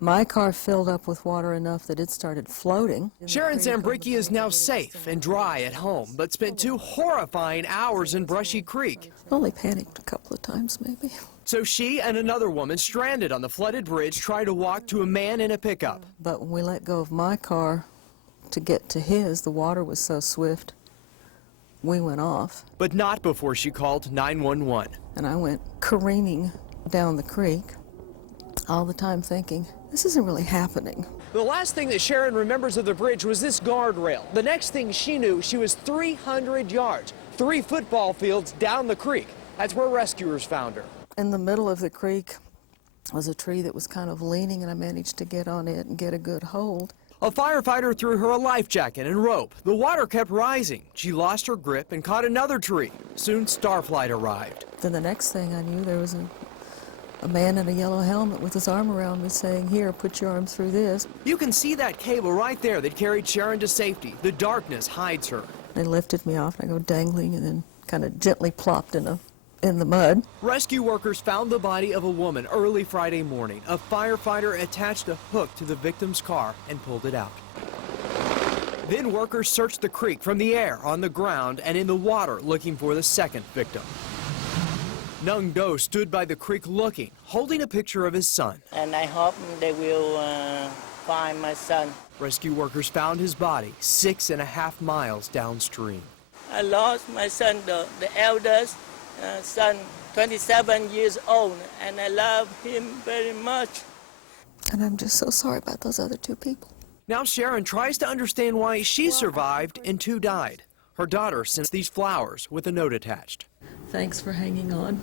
My car filled up with water enough that it started floating. Sharon Zambricki is now safe and dry at home, but spent 2 horrifying hours in Brushy Creek. Only panicked a couple of times, maybe. So she and another woman stranded on the flooded bridge try to walk to a man in a pickup. But when we let go of my car to get to his, the water was so swift, we went off. But not before she called 911. And I went careening down the creek, all the time thinking, this isn't really happening. The last thing that Sharon remembers of the bridge was this guardrail. The next thing she knew, she was 300 yards, 3 football fields down the creek. That's where rescuers found her. In the middle of the creek was a tree that was kind of leaning, and I managed to get on it and get a good hold. A firefighter threw her a life jacket and rope. The water kept rising. She lost her grip and caught another tree. Soon Starflight arrived. Then the next thing I knew, there was a man in a yellow helmet with his arm around me saying, here, put your arm through this. You can see that cable right there that carried Sharon to safety. The darkness hides her. They lifted me off, and I go dangling and then kind of gently plopped in the mud. Rescue workers found the body of a woman early Friday morning. A firefighter attached a hook to the victim's car and pulled it out. Then workers searched the creek from the air, on the ground, and in the water looking for the second victim. Nung Do stood by the creek looking, holding a picture of his son. And I hope they will find my son. Rescue workers found his body 6.5 miles downstream. I lost my son, the eldest son, 27 years old, and I love him very much. And I'm just so sorry about those other 2 people. Now Sharon tries to understand why she survived and 2 died. Her daughter sends these flowers with a note attached. Thanks for hanging on.